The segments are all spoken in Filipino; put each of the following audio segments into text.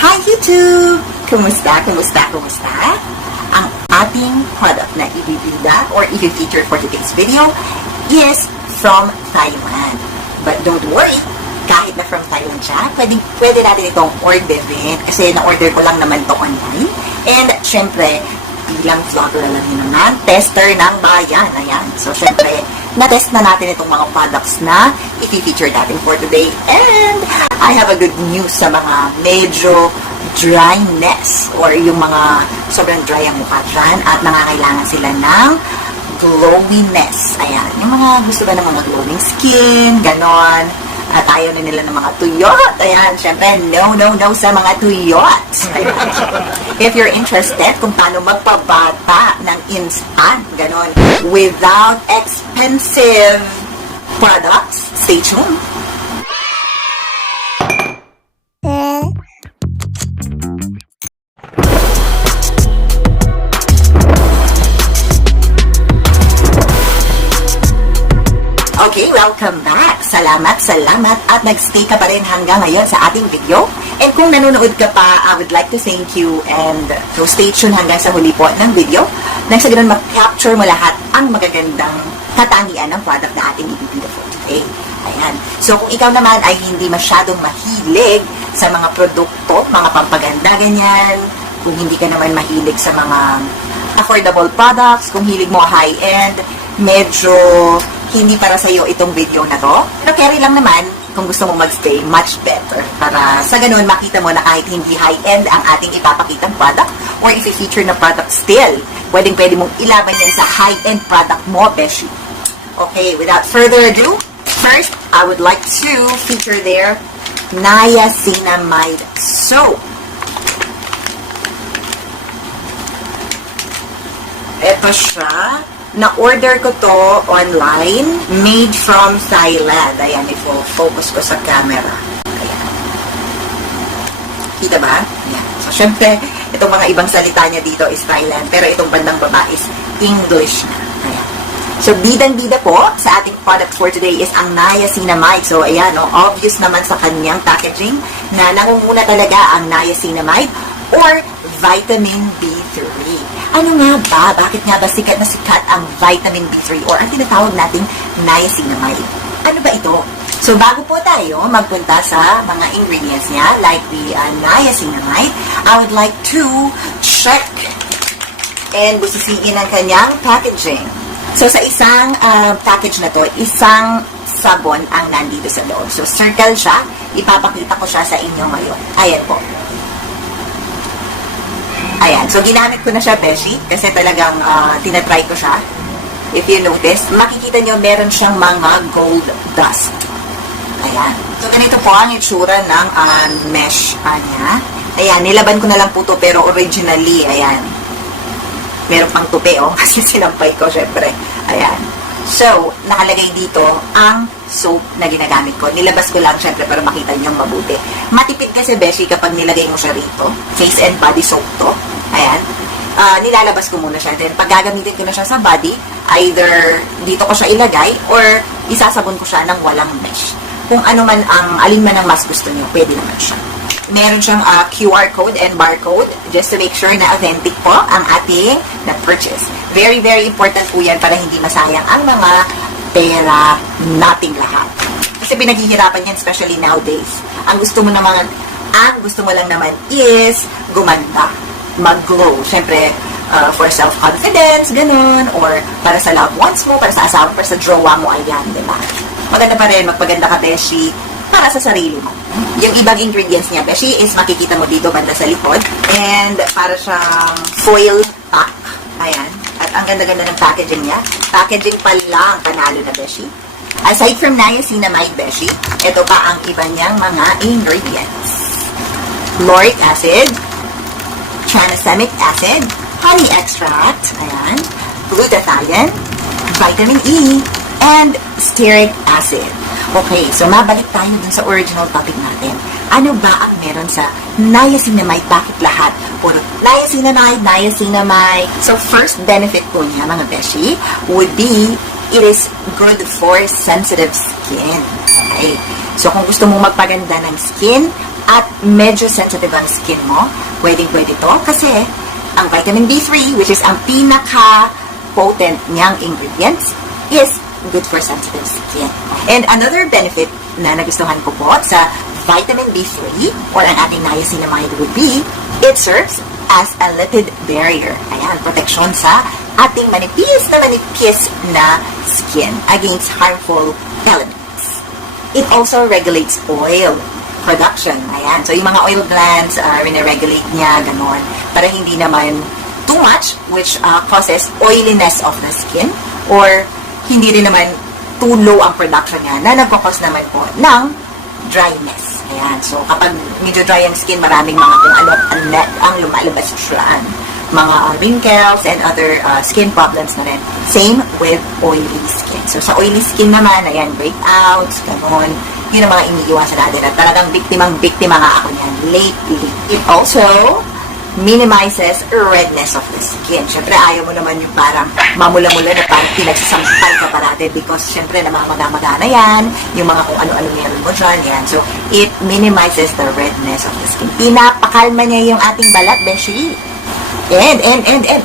Hi YouTube! Kumusta? Ang ating product na ibibida or i-feature for today's video is from Thailand. But don't worry, kahit na from Thailand siya, pwede natin itong orderin kasi na-order ko lang naman to online. And syempre, bilang vlogger lang yun naman, tester ng bayan. Ayan. So syempre, na-test na natin itong mga products na i-feature natin for today. And I have a good news sa mga medyo dryness or yung mga sobrang dry ang mukha dyan at nangangailangan sila ng glowiness. Ayan. Yung mga gusto ba ng mga glowing skin, ganon. At ayaw na nila ng mga tuyot. Ayan, syempre, no sa mga tuyot. Ayan. If you're interested kung paano magpabata ng instant, ganon, without expensive products, stay tuned. Okay, welcome back. Salamat at nag-stay ka pa rin hanggang ngayon sa ating video. And kung nanonood ka pa, I would like to thank you and so stay tuned hanggang sa huli po ng video. Nang sa ganun, mag-capture mo lahat ang magagandang katangian ng product na ating ibibida for today. Ayan. So kung ikaw naman ay hindi masyadong mahilig sa mga produkto, mga pampaganda, ganyan, kung hindi ka naman mahilig sa mga affordable products, kung hilig mo high-end, medyo hindi para sa iyo itong video na to. Pero carry lang naman kung gusto mo magstay, much better. Para sa ganun, makita mo na kahit hindi high-end ang ating ipapakitang product or i-feature na product still, pwede mong ilaban yan sa high-end product mo, beshi. Okay, without further ado, first, I would like to feature their NIACINAMIDE soap. Ito siya. Na-order ko to online, made from Thailand. Ayan, i-focus ko sa camera. Ayan. Kita ba? Ayan. So, syempre, itong mga ibang salita niya dito is Thailand, pero itong bandang baba is English na. Ayan. So, bidang-bida po sa ating product for today is ang niacinamide. So, ayan, no, obvious naman sa kanyang packaging na nangunguna talaga ang niacinamide or vitamin B3. Ano nga ba? Bakit nga ba sikat na sikat ang vitamin B3 or ang tinatawag nating niacinamide? Ano ba ito? So, bago po tayo magpunta sa mga ingredients niya, like the niacinamide, I would like to check and busisiin ang kanyang packaging. So, sa isang package na to, isang sabon ang nandito sa loob. So, circle siya. Ipapakita ko siya sa inyo ngayon. Ayan po. Ayan. So, ginamit ko na siya, beshi, kasi talagang tinatry ko siya. If you notice, makikita nyo, meron siyang mga gold dust. Ayan. So, ganito po ang itsura ng mesh niya. Ayan. Nilaban ko na lang po ito, pero originally, ayan. Meron pang tupi, oh, kasi sinampay ko, syempre. Ayan. So, nakalagay dito ang soap na ginagamit ko. Nilabas ko lang, syempre, para makita nyo mabuti. Matipid kasi, beshi, kapag nilagay mo siya rito. Face and body soap to. Ayan. Nilalabas ko muna siya. Then, pag gagamitin ko na siya sa body, either dito ko siya ilagay or isasabon ko siya ng walang mesh. Kung ano man alin man ang mas gusto nyo, pwede naman siya. Meron siyang QR code and barcode just to make sure na authentic po ang ating na-purchase. Very, very important po yan para hindi masayang ang mga pera nating lahat. Kasi pinaghihirapan yan, especially nowadays. Ang gusto mo lang naman is gumanda, mag-glow. Siyempre, for self-confidence, ganun, or para sa loved ones mo, para sa asawa, para sa jowa mo, ayan, diba? Maganda pa rin, magpaganda ka, beshi, para sa sarili mo. Yung ibang ingredients niya, beshi, is makikita mo dito banda sa likod. And para siyang foil pack. Ayan. At ang ganda-ganda ng packaging niya. Packaging pa lang, panalo na, beshi. Aside from niacinamide, beshi, ito pa ang iba niyang mga ingredients. Lauric acid, tranexamic acid, honey extract, ayan, glutathione, vitamin E, and stearic acid. Okay, so mabalik tayo dun sa original topic natin. Ano ba ang meron sa niacinamide? Bakit lahat? Puro niacinamide. So, first benefit po niya, mga beshi, would be, it is good for sensitive skin. Okay? So, kung gusto mong magpaganda ng skin, at medyo sensitive ang skin mo, pwedeng-pwede to kasi ang vitamin B3, which is ang pinaka-potent niyang ingredients, is good for sensitive skin. And another benefit na nagustuhan ko po sa vitamin B3 or ang ating niacinamide would be, it serves as a lipid barrier. Ayan, protection sa ating manipis na skin against harmful elements. It also regulates oil production. Ayan. So, yung mga oil glands, rine-regulate niya, ganon. Para hindi naman too much, which causes oiliness of the skin, or hindi rin naman too low ang production niya, na nagkakos naman po ng dryness. Ayan. So, kapag medyo dry ang skin, maraming mga kung ano ang lumalabas siya. Mga wrinkles and other skin problems na rin. Same with oily skin. So, sa oily skin naman, ayan, breakouts, ganon. Yun ang mga iniiwasan natin. At talagang biktima nga ako niyan lately. It also minimizes redness of the skin. Siyempre, ayaw mo naman yung parang mamula-mula na parang pinagsasampal ka parate because siyempre namamaga-maga na yan, yung mga kung ano-ano meron mo dyan, yan. So, it minimizes the redness of the skin. Pinapakalma niya yung ating balat, beshi. And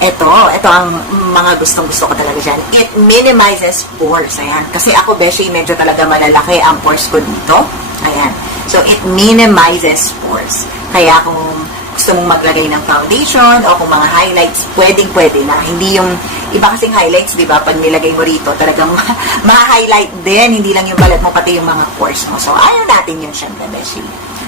ito ang mga gustong-gusto ko talaga dyan. It minimizes pores. Ayan. Kasi ako, beshi, medyo talaga malalaki ang pores ko dito. Ayan. So, it minimizes pores. Kaya kung gusto mong maglagay ng foundation o kung mga highlights, pwedeng-pwede na. Hindi yung iba kasing highlights, di ba? Pag nilagay mo rito, talagang ma-highlight din. Hindi lang yung balat mo, pati yung mga pores mo. So, ayaw natin yun syempre, beshi.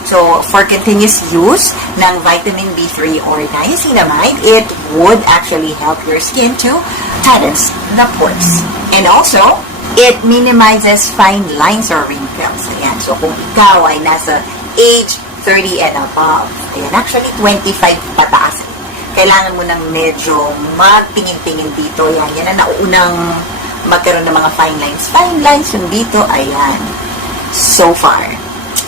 So, for continuous use ng vitamin B3 or niacinamide, it would actually help your skin to tighten the pores. And also, it minimizes fine lines or wrinkles. Ayan. So, kung ikaw ay nasa age 30 and above, ayan, actually 25 pataas, kailangan mo ng medyo magtingin-tingin dito. Ayan, yan ang nauunang magkaroon ng mga fine lines. Fine lines yung dito, ayan. So far.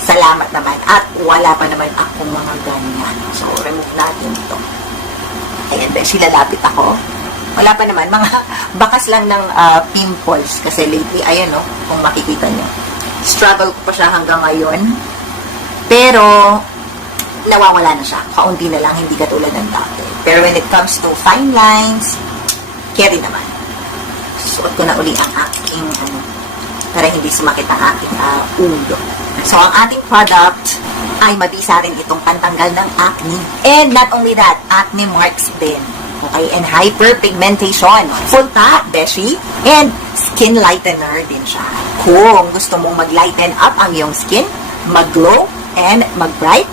Salamat naman. At wala pa naman akong mga ganyan. So, remove natin ito. Ayan, beshi, lalapit ako. Wala pa naman. Mga bakas lang ng pimples. Kasi lately, ayan, no, kung makikita nyo. Struggle ko pa siya hanggang ngayon. Pero, nawawala na siya. Kaunti na lang, hindi katulad ng dati. Pero when it comes to fine lines, carry naman. Suot ko na uli ang aking, para hindi sumakit ang aking ulo. So, ang ating product ay mabisa rin itong pantanggal ng acne. And not only that, acne marks din. Okay? And hyperpigmentation. Full top, beshi. And skin lightener din siya. Kung gusto mong mag-lighten up ang iyong skin, mag-glow, and mag-bright,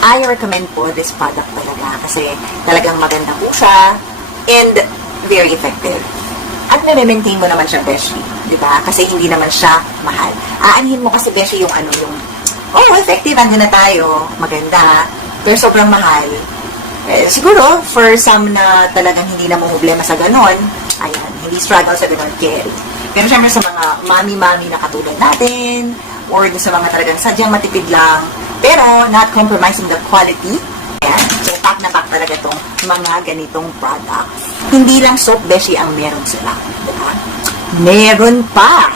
I recommend po this product talaga. Kasi talagang maganda po siya and very effective. At may-maintain mo naman siya, beshi. Diba? Kasi hindi naman siya mahal. Aanhin mo kasi, beshi, yung effective, andun na tayo, maganda, pero sobrang mahal. Siguro, for some na talagang hindi na mo problema sa ganon, ayan, hindi struggle sa ganon, carry. Pero syempre sa mga mami-mami na katulad natin, or sa mga talagang sadyang matipid lang, pero not compromising the quality, ayan, so pack na pack talaga itong mga ganitong products. Hindi lang soap, beshi, ang meron sila. Diba? Meron pa.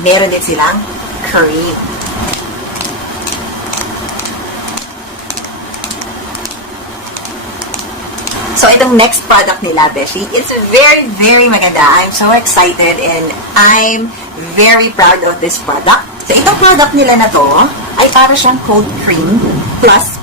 Meron din silang cream. So, itong next product nila, beshi, it's very, very maganda. I'm so excited and I'm very proud of this product. So, itong product nila na to ay para siyang cold cream plus.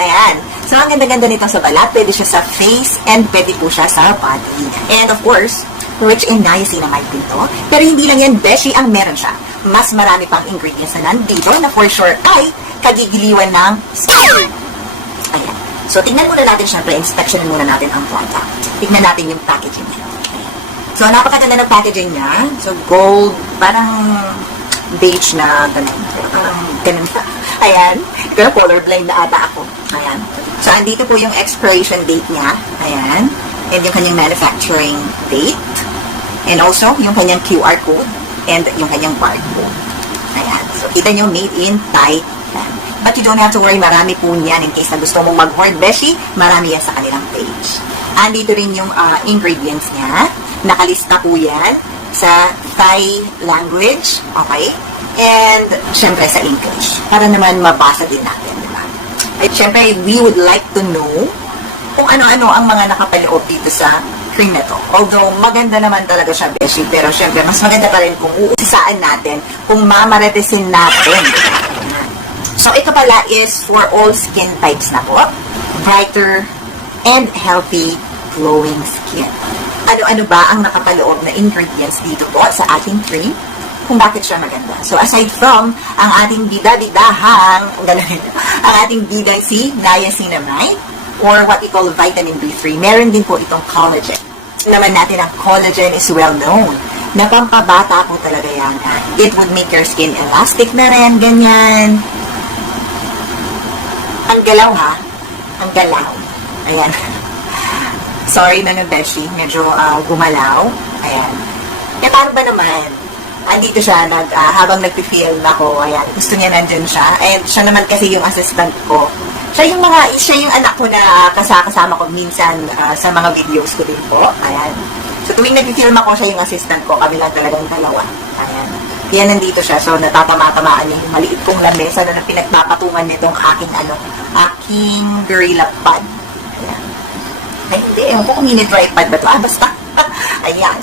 Ayan. So, ang ganda-ganda nito sa balat. Pwede siya sa face and pwede po siya sa body. And of course, rich in niacinamide din to. Pero hindi lang yan, beshi, ang meron siya. Mas marami pang ingredients na nandito na for sure ay kagigiliwan ng skin. Ayan. So, tingnan muna natin, syempre, inspectionin muna natin ang product. Tingnan natin yung packaging niya. So, napakaganda ng packaging niya. So, gold, parang beige na ganun. Parang ganun na. Ayan. Pero colorblind na ata ako. Ayan. So, andito po yung expiration date niya. Ayan. And yung kanyang manufacturing date. And also, yung kanyang QR code. And yung kanyang barcode. Ayan. So, kita nyo, made in Thailand. But you don't have to worry, marami po niyan in case na gusto mong mag-hoard, beshi, marami yan sa kanilang page. Andito rin yung ingredients niya. Nakalista po yan sa Thai language. Okay? and syempre sa English. Para naman mabasa din natin, di ba? At syempre, we would like to know kung ano-ano ang mga nakapaloob dito sa cream na to. Although, maganda naman talaga siya, Beshi, pero syempre, mas maganda pa rin kung uusisaan natin, kung mamaretisin natin. So, ito pala is for all skin types na po. Brighter and healthy glowing skin. Ano-ano ba ang nakapaloob na ingredients dito po sa ating cream? Kung bakit siya maganda. So, aside from ang ating bida-bidahang, ang ating bidang si niacinamide, or what we call vitamin B3, meron din po itong collagen. Naman natin ang collagen is well known. Napampabata po talaga yan. It would make your skin elastic na rin, ganyan. Ang galaw ha? Ang galaw. Ayan. Sorry na Beshi, medyo gumalaw. Ayan. E paano ba naman? Andito siya, habang nag-film ako, ayan, gusto niya nandyan siya. And siya naman kasi yung assistant ko. Siya yung anak ko na kasama ko minsan sa mga videos ko din po. Ayan. So tuwing nag-film ako, siya yung assistant ko. Kami lang talagang dalawa. Ayan. Yan, nandito siya. So natatama-tamaan niya yung maliit kong lamesa na pinagpapatungan nitong aking gorilla pad. Ayan. Ay, hindi. Ewan ko kung mini-dry pad ba ito. Basta. Ayan.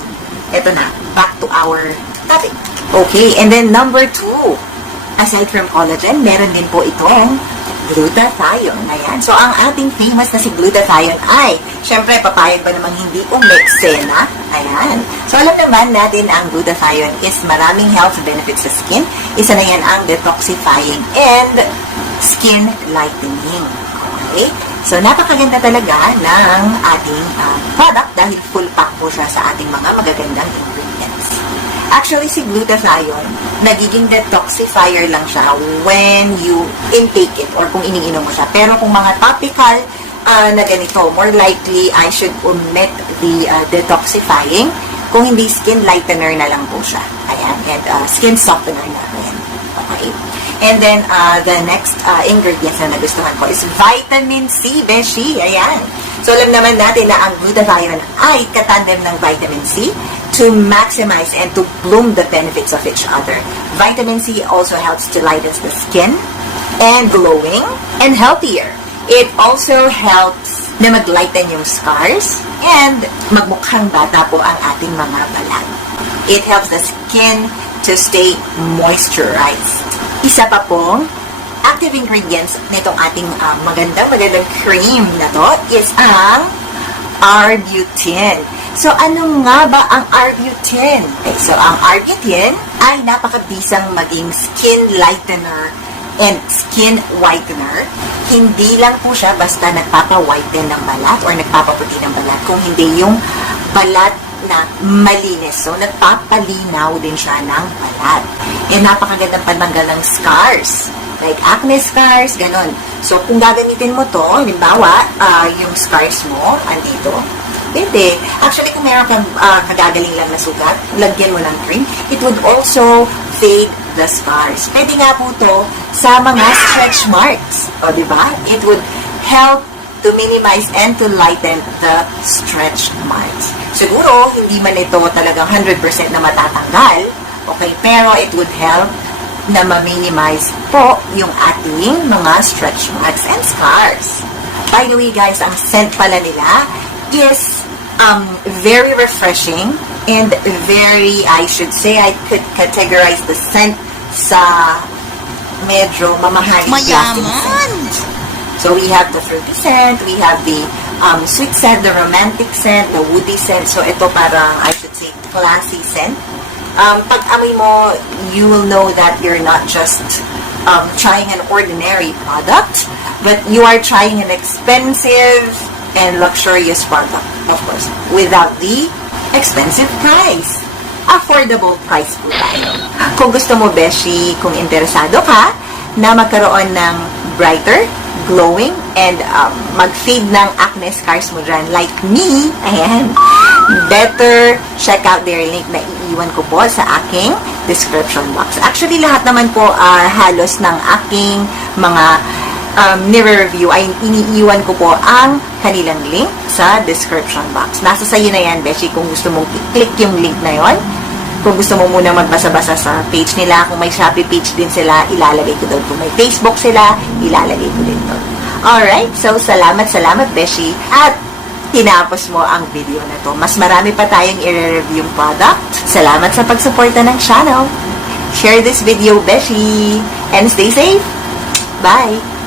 Ito na. Back to our topic. Okay. And then number 2. Aside from collagen, meron din po itong glutathione. Ayan. So, ang ating famous na si glutathione ay, syempre, papayag ba namang hindi umeksena? Ayan. So, alam naman natin ang glutathione is maraming health benefits sa skin. Isa na yan ang detoxifying and skin lightening. Okay? So, napakaganda talaga ng ating product dahil full pack po siya sa ating mga magagandang ingredients. Actually, si glutathione, nagiging detoxifier lang siya when you intake it or kung iniinom mo siya. Pero kung mga topical na ganito, more likely, I should omit the detoxifying. Kung hindi, skin lightener na lang po siya. Ayan. And skin softener na rin. Okay. And then, the next ingredients na nagustuhan ko is vitamin C, Beshi. Ayan. So, alam naman natin na ang glutathione ay katandem ng vitamin C to maximize and to bloom the benefits of each other. Vitamin C also helps to lighten the skin and glowing and healthier. It also helps na mag-lighten yung scars and magmukhang bata po ang ating mga balat. It helps the skin to stay moisturized. Isa pa pong active ingredients nitong ating magandang cream na to is ang arbutin. So, ano nga ba ang arbutin? Okay, so, ang arbutin ay napakabisang maging skin lightener and skin whitener. Hindi lang po siya basta nagpapa-whiten ng balat or nagpapaputi ng balat, kung hindi yung balat na malinis. So, nagpapalinaw din siya ng balat. And napakagandang pananggal ng scars. Like acne scars, ganon. So, kung gagamitin mo to, halimbawa, yung scars mo, andito, pwede. Actually, kung meron kang kagagaling lang na sugat, lagyan mo ng cream, it would also fade the scars. Pwede nga po to sa mga stretch marks. O, diba? It would help to minimize and to lighten the stretch marks. Siguro, hindi man ito talagang 100% na matatanggal, okay, pero it would help na ma-minimize po yung ating mga stretch marks and scars. By the way, guys, ang scent pala nila is very refreshing and very, I should say, I could categorize the scent sa medyo mamahaling plastic scent. So, we have the fruity scent, we have the sweet scent, the romantic scent, the woody scent. So, ito parang, I should say, classy scent. Pag amoy mo, you will know that you're not just trying an ordinary product, but you are trying an expensive and luxurious product, of course, without the expensive price. Affordable price po tayo. Kung gusto mo, Beshi, kung interesado ka na magkaroon ng brighter, glowing, and mag-fade ng acne scars mo dyan, like me, ayan, better check out their link na iiwan ko po sa aking description box. Actually, lahat naman po halos ng aking mga nire-review ay iniiwan ko po ang kanilang link sa description box. Nasa sayo na yan, Beshi, kung gusto mong i-click yung link na yon. kung gusto mo muna magbasa-basa sa page nila, kung may Shopee page din sila, ilalagay ko doon. Kung may Facebook sila, ilalagay ko din doon. Alright, so salamat, Beshi. At tinapos mo ang video na to. Mas marami pa tayong i-review yung product. Salamat sa pagsuporta ng channel. Share this video, Beshi. And stay safe. Bye!